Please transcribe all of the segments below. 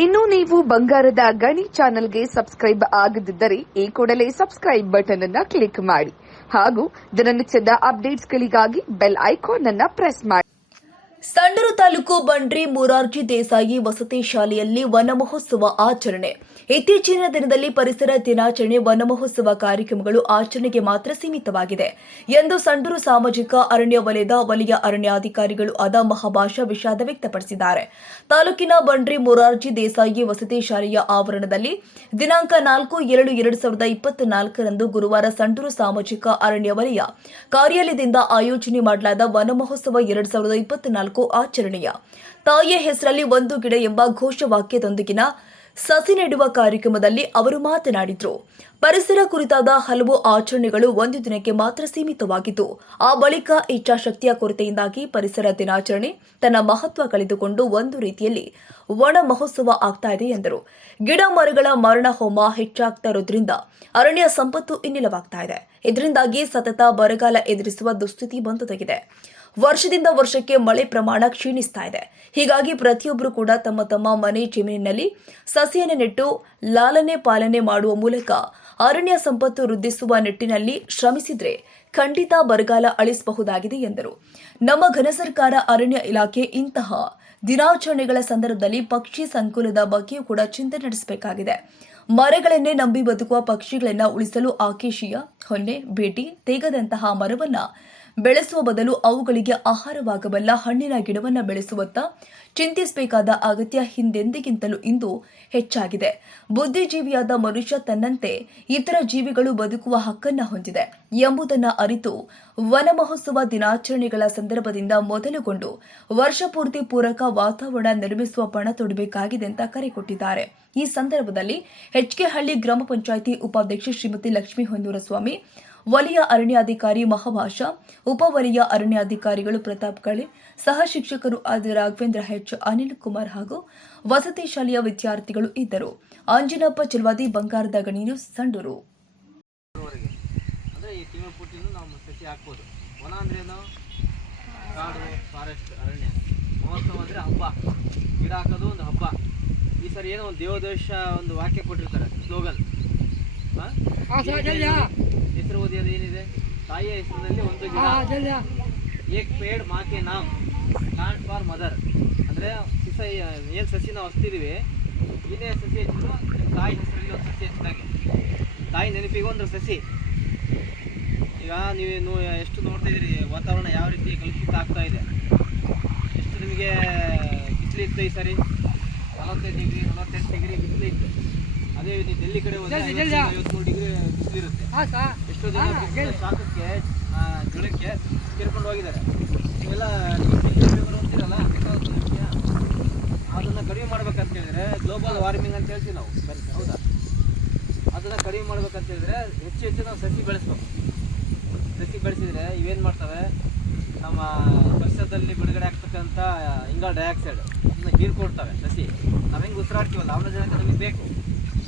ಇನ್ನು ನೀವು ಬಂಗಾರದ ಗಣಿ ಚಾನೆಲ್ಗೆ ಸಬ್ಸ್ಕ್ರೈಬ್ ಆಗದಿದ್ದರೆ ಈ ಕೂಡಲೇ ಸಬ್ಸ್ಕ್ರೈಬ್ ಬಟನ್ ಅನ್ನ ಕ್ಲಿಕ್ ಮಾಡಿ. ಹಾಗೂ ದಿನನಿತ್ಯದ ಅಪ್ಡೇಟ್ಸ್ಗಳಿಗಾಗಿ ಬೆಲ್ ಐಕಾನ್ ಅನ್ನ ಪ್ರೆಸ್ ಮಾಡಿ. ಸಂಡೂರು ತಾಲೂಕು ಬಂಡ್ರಿ ಮೊರಾರ್ಜಿ ದೇಸಾಯಿ ವಸತಿ ಶಾಲೆಯಲ್ಲಿ ವನ ಮಹೋತ್ಸವ ಆಚರಣೆ. ಇತ್ತೀಚಿನ ದಿನದಲ್ಲಿ ಪರಿಸರ ದಿನಾಚರಣೆ, ವನ ಮಹೋತ್ಸವ ಕಾರ್ಯಕ್ರಮಗಳು ಆಚರಣೆಗೆ ಮಾತ್ರ ಸೀಮಿತವಾಗಿದೆ. ಎಂದು ಸಂಡೂರು ಸಾಮಾಜಿಕ ಅರಣ್ಯ ವಲಯದ ವಲಯ ಅರಣ್ಯಾಧಿಕಾರಿಗಳು ಆದ ಮಹಾಭಾಷಾ ವಿಷಾದ ವ್ಯಕ್ತಪಡಿಸಿದ್ದಾರೆ. ತಾಲೂಕಿನ ಬಂಡ್ರಿ ಮೊರಾರ್ಜಿ ದೇಸಾಯಿ ವಸತಿ ಶಾಲೆಯ ಆವರಣದಲ್ಲಿ ದಿನಾಂಕ ನಾಲ್ಕು ಎರಡು ಎರಡು ಸಾವಿರದ ಇಪ್ಪತ್ನಾಲ್ಕರಂದು ಗುರುವಾರ ಸಂಡೂರು ಸಾಮಾಜಿಕ ಅರಣ್ಯ ವಲಯ ಕಾರ್ಯಾಲಯದಿಂದ ಆಯೋಜನೆ ಮಾಡಲಾದ ವನ ಮಹೋತ್ಸವ ಎರಡ್ ಸಾವಿರದ ಇಪ್ಪತ್ನಾಲ್ಕು ಆಚರಣೆಯ ತಾಯಿಯ ಹೆಸರಲ್ಲಿ ಒಂದು ಗಿಡ ಎಂಬ ಘೋಷವಾಕ್ಯದೊಂದಿಗಿನ ಸಸಿ ನೆಡುವ ಕಾರ್ಯಕ್ರಮದಲ್ಲಿ ಅವರು ಮಾತನಾಡಿದರು. ಪರಿಸರ ಕುರಿತಾದ ಹಲವು ಆಚರಣೆಗಳು ಒಂದು ದಿನಕ್ಕೆ ಮಾತ್ರ ಸೀಮಿತವಾಗಿತ್ತು ಆ ಬಳಿಕ ಇಚ್ಛಾಶಕ್ತಿಯ ಕೊರತೆಯಿಂದಾಗಿ ಪರಿಸರ ದಿನಾಚರಣೆ ತನ್ನ ಮಹತ್ವ ಕಳೆದುಕೊಂಡು ಒಂದು ರೀತಿಯಲ್ಲಿ ಒಣ ಮಹೋತ್ಸವ ಆಗ್ತಾ ಇದೆ ಎಂದರು. ಗಿಡ ಮರಗಳ ಮರಣ ಹೋಮ ಹೆಚ್ಚಾಗ್ತಾ ಇರೋದ್ರಿಂದ ಅರಣ್ಯ ಸಂಪತ್ತು ಇನ್ನಿಲವಾಗ್ತಾ ಇದೆ. ಇದರಿಂದಾಗಿ ಸತತ ಬರಗಾಲ ಎದುರಿಸುವ ದುಸ್ಥಿತಿ ಬಂದೊದಗಿದೆ. ವರ್ಷದಿಂದ ವರ್ಷಕ್ಕೆ ಮಳೆ ಪ್ರಮಾಣ ಕ್ಷೀಣಿಸ್ತಾ ಇದೆ. ಹೀಗಾಗಿ ಪ್ರತಿಯೊಬ್ಬರು ಕೂಡ ತಮ್ಮ ತಮ್ಮ ಮನೆ ಜಮೀನಿನಲ್ಲಿ ಸಸಿಯನ್ನು ನೆಟ್ಟು ಲಾಲನೆ ಪಾಲನೆ ಮಾಡುವ ಮೂಲಕ ಅರಣ್ಯ ಸಂಪತ್ತು ವೃದ್ಧಿಸುವ ನಿಟ್ಟಿನಲ್ಲಿ ಶ್ರಮಿಸಿದ್ರೆ ಖಂಡಿತ ಬರಗಾಲ ಅಳಿಸಬಹುದಾಗಿದೆ ಎಂದರು. ನಮ್ಮ ಘನ ಸರ್ಕಾರ ಅರಣ್ಯ ಇಲಾಖೆ ಇಂತಹ ದಿನಾಚರಣೆಗಳ ಸಂದರ್ಭದಲ್ಲಿ ಪಕ್ಷಿ ಸಂಕುಲದ ಬಗ್ಗೆಯೂ ಕೂಡ ಚಿಂತನೆ ನಡೆಸಬೇಕಾಗಿದೆ. ಮರಗಳನ್ನೇ ನಂಬಿ ಬದುಕುವ ಪಕ್ಷಿಗಳನ್ನು ಉಳಿಸಲು ಆಕೇಶಿಯ, ಹೊನ್ನೆ, ಭೇಟಿ, ತೇಗದಂತಹ ಮರವನ್ನ ಬೆಳೆಸುವ ಬದಲು ಅವುಗಳಿಗೆ ಆಹಾರವಾಗಬಲ್ಲ ಹಣ್ಣಿನ ಗಿಡವನ್ನ ಬೆಳೆಸುವತ್ತ ಚಿಂತಿಸಬೇಕಾದ ಅಗತ್ಯ ಹಿಂದೆಂದಿಗಿಂತಲೂ ಇಂದು ಹೆಚ್ಚಾಗಿದೆ. ಬುದ್ಧಿಜೀವಿಯಾದ ಮನುಷ್ಯ ತನ್ನಂತೆ ಇತರ ಜೀವಿಗಳು ಬದುಕುವ ಹಕ್ಕನ್ನ ಹೊಂದಿದೆ ಎಂಬುದನ್ನು ಅರಿತು ವನ ಮಹೋತ್ಸವ ದಿನಾಚರಣೆಗಳ ಸಂದರ್ಭದಿಂದ ಮೊದಲುಗೊಂಡು ವರ್ಷಪೂರ್ತಿ ಪೂರಕ ವಾತಾವರಣ ನಿರ್ಮಿಸುವ ಪಣ ತೊಡಬೇಕಾಗಿದೆ ಅಂತ ಕರೆ ಕೊಟ್ಟಿದ್ದಾರೆ. ಈ ಸಂದರ್ಭದಲ್ಲಿ ಹೆಚ್ಕೆಹಳ್ಳಿ ಗ್ರಾಮ ಪಂಚಾಯಿತಿ ಉಪಾಧ್ಯಕ್ಷೆ ಶ್ರೀಮತಿ ಲಕ್ಷ್ಮೀ ಹೊನ್ನೂರಸ್ವಾಮಿ ವಲಯ ಅರಣ್ಯಾಧಿಕಾರಿ ಮಹಾಭಾಷ ಉಪವಲಯ ಅರಣ್ಯಾಧಿಕಾರಿಗಳು ಪ್ರತಾಪ್ ಕಳೆ ಸಹ ಶಿಕ್ಷಕರು ಆದ ರಾಘವೇಂದ್ರ ಹೆಚ್ ಅನಿಲ್ ಕುಮಾರ್ ಹಾಗೂ ವಸತಿ ಶಾಲೆಯ ವಿದ್ಯಾರ್ಥಿಗಳು ಇದ್ದರು. ಅಂಜನಪ್ಪ ಚಿಲ್ವಾದಿ, ಬಂಗಾರದ ಗಣಿ ನ್ಯೂಸ್, ಸಂಡೂರು. ಈ ಸರಿ ಏನೋ ಒಂದು ದೇವದೇಶ ಒಂದು ವಾಕ್ಯ ಕೊಟ್ಟಿರ್ತಾರೆ, ಸ್ಲೋಗನ್. ಹೆಸರು ಓದಿಯೋದು ಏನಿದೆ? ತಾಯಿಯ ಹೆಸರಿನಲ್ಲಿ ಒಂದು ಗಿಡ. Ek Ped Maa ke Naam. Plant for mother ಅಂದರೆ ಸಿಸ ಏನು ಸಸಿ ನಾವು ಹಚ್ತಿದ್ದೀವಿ ಏನೇ ಸಸಿ ಹಚ್ಚಿದ್ರು ತಾಯಿ ಹೆಸರಲ್ಲಿ ಒಂದು ಸಸಿ ಹಚ್ಚಿದಾಗೆ. ತಾಯಿ ನೆನಪಿಗೆ ಒಂದು ಸಸಿ. ಈಗ ನೀವು ಎಷ್ಟು ನೋಡ್ತಾ ಇದ್ದೀರಿ ವಾತಾವರಣ ಯಾವ ರೀತಿ ಕಲುಷಿತ ಆಗ್ತಾ ಇದೆ? ಎಷ್ಟು ನಿಮಗೆ ಬಿಸಿಲು ಇತ್ತು ಈ ಸರಿ? ನಲವತ್ತೈದು ಡಿಗ್ರಿ ನಲವತ್ತೆಂಟು ಡಿಗ್ರಿ ಬಿಸಿಲು ಇತ್ತು ಅದೇ ರೀತಿ ಡೆಲ್ಲಿ ಕಡೆ ಹೋದ್ರೆ ಐವತ್ಮೂರು ಡಿಗ್ರಿ ಎಷ್ಟೋ ಜನ ಶಾಖಕ್ಕೆ ಜ್ವರಕ್ಕೆ ಹೋಗಿದ್ದಾರೆ. ಇವೆಲ್ಲ ಅಂತೀರಲ್ಲ ಅದನ್ನು ಕಡಿಮೆ ಮಾಡ್ಬೇಕಂತ ಹೇಳಿದ್ರೆ ಗ್ಲೋಬಲ್ ವಾರ್ಮಿಂಗ್ ಅಂತ ಹೇಳ್ತೀವಿ ನಾವು. ಹೌದಾ? ಅದನ್ನು ಕಡಿಮೆ ಮಾಡ್ಬೇಕಂತ ಹೇಳಿದ್ರೆ ಹೆಚ್ಚು ಹೆಚ್ಚು ನಾವು ಸಸಿ ಬೆಳೆಸ್ಬೇಕು. ಸಸಿ ಬೆಳೆಸಿದ್ರೆ ಇವೇನು ಮಾಡ್ತವೆ? ನಮ್ಮ ಪರಿಸರದಲ್ಲಿ ಬಿಡುಗಡೆ ಆಗ್ತಕ್ಕಂಥ ಇಂಗಾಲ್ ಡೈಆಕ್ಸೈಡ್ ಅದನ್ನ ಹೀರ್ಕೊಡ್ತವೆ ಸಸಿ. ನಾವು ಹೆಂಗೆ ಉಸಿರಾಡ್ತೀವಲ್ಲ ಆಮ್ಲಜನಕ ನಮಗೆ ಬೇಕು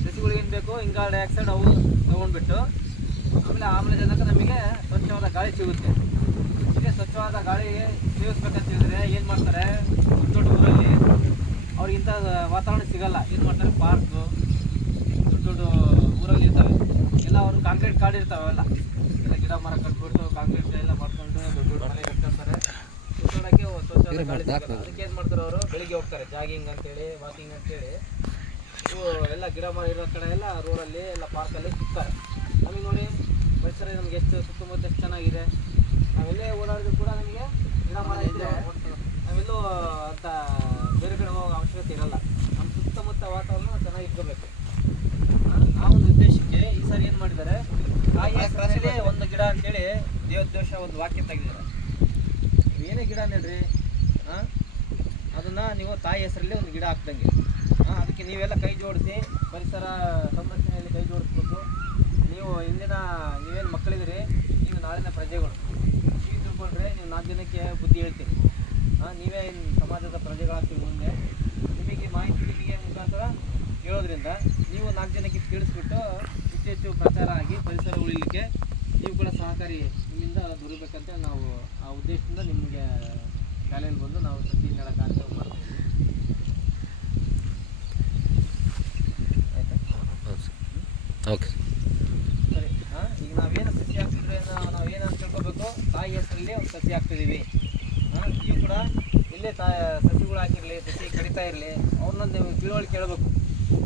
ಸಸಿಗಳಿಗೆ ಏನು ಬೇಕು ಇಂಗಾಲ ಡೈಆಕ್ಸೈಡ್ ಅವು ತೊಗೊಂಡ್ಬಿಟ್ಟು ಆಮೇಲೆ ಆಮ್ಲಜನಕ ನಮಗೆ ಸ್ವಚ್ಛವಾದ ಗಾಳಿ ಸಿಗುತ್ತೆ. ಹೀಗೆ ಸ್ವಚ್ಛವಾದ ಗಾಳಿ ಸೇವಿಸ್ಬೇಕಂತ ಹೇಳಿದ್ರೆ ಏನು ಮಾಡ್ತಾರೆ? ದೊಡ್ಡ ದೊಡ್ಡ ಊರಲ್ಲಿ ಅವ್ರಿಗಿಂತ ವಾತಾವರಣ ಸಿಗಲ್ಲ. ಏನು ಮಾಡ್ತಾರೆ? ಪಾರ್ಕು ದೊಡ್ಡ ದೊಡ್ಡ ಊರಲ್ಲಿ ಇರ್ತವೆ ಎಲ್ಲ ಅವರು ಕಾಂಕ್ರೀಟ್ ಕಾಡು ಇರ್ತಾವೆ ಅವೆಲ್ಲ ಎಲ್ಲ ಗಿಡ ಮರ ಕಟ್ಬಿಟ್ಟು ಕಾಂಕ್ರೀಟ್ ಎಲ್ಲ ಮಾಡ್ಕೊಂಡು ದೊಡ್ಡ ದೊಡ್ಡ ಮನೆ ಕಟ್ಕೊಳ್ತಾರೆ. ಸುತ್ತೋಡೋಕ್ಕೆ ಸ್ವಚ್ಛವಾದ ಗಾಳಿ ಸಿಗಲ್ಲ. ಅದಕ್ಕೆ ಏನು ಮಾಡ್ತಾರೆ ಅವರು? ಬೆಳಿಗ್ಗೆ ಹೋಗ್ತಾರೆ. ಜಾಗಿಂಗ್ ಅಂತೇಳಿ ವಾಕಿಂಗ್ ಅಂತೇಳಿ. ಎಲ್ಲ ಗಿಡ ಮರ ಇರೋ ಕಡೆ ಎಲ್ಲ ರೋಡಲ್ಲಿ ಎಲ್ಲ ಪಾರ್ಕಲ್ಲಿ ಸಿಗ್ತಾರೆ. ನಮಗೆ ನೋಡಿ ಪರಿಸರ ನಮ್ಗೆ ಎಷ್ಟು ಸುತ್ತಮುತ್ತ ಎಷ್ಟು ಚೆನ್ನಾಗಿದೆ. ನಾವೆಲ್ಲೇ ಓಡಾಡಿದ್ರು ಕೂಡ ನಮಗೆ ಗಿಡ ಮರ ಇದ್ದರೆ ನಾವೆಲ್ಲೂ ಅಂತ ಬೇರೆ ಕಡೆ ಹೋಗೋ ಅವಶ್ಯಕತೆ ಇರಲ್ಲ. ನಮ್ಮ ಸುತ್ತಮುತ್ತ ವಾತಾವರಣ ಚೆನ್ನಾಗಿ ಇಟ್ಕೋಬೇಕು. ಆ ಒಂದು ಉದ್ದೇಶಕ್ಕೆ ಈ ಸಾರಿ ಏನು ಮಾಡಿದ್ದಾರೆ? ಹೆಸರಲ್ಲಿ ಒಂದು ಗಿಡ ಅಂತೇಳಿ ದೇವೋದ್ದೇಶ ಒಂದು ವಾಕ್ಯ ತೆಗೆದಿದ್ದಾರೆ. ನೀವು ಏನೇ ಗಿಡ ನೆಡ್ರಿ ಹಾಂ ಅದನ್ನು ನೀವು ತಾಯಿ ಹೆಸರಲ್ಲಿ ಒಂದು ಗಿಡ ಹಾಕ್ದಂಗೆ. ಅದಕ್ಕೆ ನೀವೆಲ್ಲ ಕೈ ಜೋಡಿಸಿ, ಪರಿಸರ ಸಂರಕ್ಷಣೆಯಲ್ಲಿ ಕೈ ಜೋಡಿಸ್ಬೇಕು. ನೀವು ಇಂದಿನ ನೀವೇನು ಮಕ್ಕಳಿದ್ದೀರಿ, ನೀವು ನಾಳಿನ ಪ್ರಜೆಗಳು. ನೀವು ತಿಳ್ಕೊಂಡ್ರೆ ನೀವು ನಾಲ್ಕು ಜನಕ್ಕೆ ಬುದ್ಧಿ ಹೇಳ್ತೀರಿ ನೀವೇ ಸಮಾಜದ ಪ್ರಜೆಗಳಾಗ್ತೀವಿ ಮುಂದೆ. ನಿಮಗೆ ಮಾಹಿತಿ ಮುಖಾಂತರ ಹೇಳೋದ್ರಿಂದ ನೀವು ನಾಲ್ಕು ಜನಕ್ಕೆ ತಿಳಿಸ್ಬಿಟ್ಟು ಹೆಚ್ಚು ಹೆಚ್ಚು ಪ್ರಚಾರ ಆಗಿ ಪರಿಸರ ಉಳಿಲಿಕ್ಕೆ ನೀವು ಕೂಡ ಸಹಕಾರಿ ನಿಮ್ಮಿಂದ ದೊರಕಬೇಕಂತ ನಾವು ಆ ಉದ್ದೇಶದಿಂದ ನಿಮಗೆ ಶಾಲೆಯಲ್ಲಿ ಬಂದು ನಾವು ಸತಿ ನೆಡ ಕಾರ್ಯಕ್ರಮ ಮಾಡ್ತೀವಿ ಓಕೆ ಸರಿ ಹಾಂ ಈಗ ನಾವೇನು ಸಸಿ ಹಾಕ್ತಿದ್ರೆ ನಾವೇನು ಅಂತ ತಿಳ್ಕೊಬೇಕು ಹೆಸರಲ್ಲಿ ಒಂದು ಸಸಿ ಹಾಕ್ತಿದ್ದೀವಿ ಇವು ಕೂಡ ಇಲ್ಲೇ ತಾ, ಸಸಿಗಳು ಹಾಕಿರಲಿ, ಸಸಿ ಕಡಿತಾ ಇರಲಿ, ಅವ್ರನ್ನೊಂದು ನೀವು ತಿಳುವಳಿಕೆ ಕೇಳಬೇಕು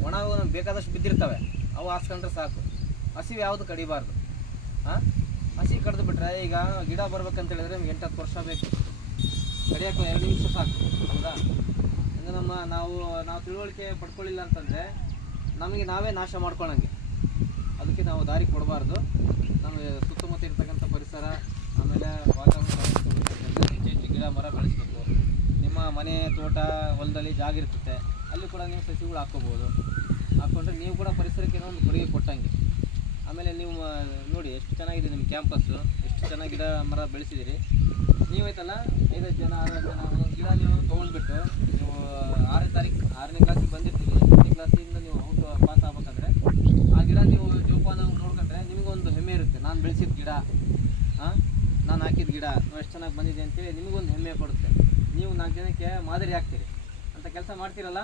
ಒಣ ಬೇಕಾದಷ್ಟು ಬಿದ್ದಿರ್ತವೆ. ಅವು ಹಾಸ್ಕೊಂಡ್ರೆ ಸಾಕು. ಹಸಿವು ಯಾವುದು ಕಡಿಬಾರ್ದು. ಹಾಂ? ಹಸಿ ಕಡ್ದು ಬಿಟ್ರೆ ಈಗ ಗಿಡ ಬರ್ಬೇಕಂತ ಹೇಳಿದ್ರೆ ನಿಮ್ಗೆ ಎಂಟು ಹತ್ತು ವರ್ಷ ಬೇಕು. ಕಡಿಯೋಕೆ ಎರಡು ನಿಮಿಷ ಸಾಕು, ಹೌದಾ? ಇನ್ನು ನಮ್ಮ ನಾವು ನಾವು ತಿಳುವಳಿಕೆ ಪಡ್ಕೊಳ್ಳಿಲ್ಲ ಅಂತಂದರೆ ನಮಗೆ ನಾವೇ ನಾಶ ಮಾಡ್ಕೊಳಂಗೆ. ಅದಕ್ಕೆ ನಾವು ದಾರಿ ಕೊಡಬಾರ್ದು. ನಮಗೆ ಸುತ್ತಮುತ್ತ ಇರ್ತಕ್ಕಂಥ ಪರಿಸರ ಆಮೇಲೆ ವಾತಾವರಣ ಹೆಚ್ಚು ಹೆಚ್ಚು ಗಿಡ, ಮರ ಬೆಳೆಸ್ಬೇಕು. ನಿಮ್ಮ ಮನೆ ತೋಟ, ಹೊಲದಲ್ಲಿ ಜಾಗ ಇರ್ತದೆ. ಅಲ್ಲಿ ಕೂಡ ನೀವು ಸಸಿಗಳು ಹಾಕ್ಕೋಬೋದು ಹಾಕ್ಕೊಂಡ್ರೆ ನೀವು ಕೂಡ ಪರಿಸರಕ್ಕೆ ಒಂದು ಕೊಡುಗೆ ಕೊಟ್ಟಂಗೆ. ಆಮೇಲೆ ನೀವು ನೋಡಿ ಎಷ್ಟು ಚೆನ್ನಾಗಿದೆ ನಿಮ್ಮ ಕ್ಯಾಂಪಸ್ಸು ಎಷ್ಟು ಚೆನ್ನಾಗಿ ಗಿಡ, ಮರ ಬೆಳೆಸಿದ್ದೀರಿ ನೀವೈತಲ್ಲ ಐದೈದು ಜನ ಆರು ಜನ ಗಿಡ ನೀವು ತೊಗೊಂಡ್ಬಿಟ್ಟು ನೀವು ಆರನೇ ತಾರೀಕು, ಆರನೇ ಕ್ಲಾಸಿಗೆ ಬಂದಿರ್ತೀವಿ ಎಂಟನೇ ಕ್ಲಾಸಿಂದ ನೀವು ಔಟ್ ಪಾಸ್ ಆಗ್ಬೇಕಂದ್ರೆ ಆ ಗಿಡ ನೀವು ಜೋಪಾನ ನೋಡ್ಕೊಂಡ್ರೆ ನಿಮಗೊಂದು ಹೆಮ್ಮೆ ಇರುತ್ತೆ. ನಾನು ಬೆಳೆಸಿದ ಗಿಡ ಹಾಂ ನಾನು ಹಾಕಿದ ಗಿಡ ಎಷ್ಟು ಚೆನ್ನಾಗಿ ಬಂದಿದೆ ಅಂತೇಳಿ ನಿಮಗೊಂದು ಹೆಮ್ಮೆ ಕೊಡುತ್ತೆ. ನೀವು ನಾಲ್ಕು ಜನಕ್ಕೆ ಮಾದರಿ ಆಗ್ತೀರಿ ಅಂತ ಕೆಲಸ ಮಾಡ್ತೀರಲ್ಲ?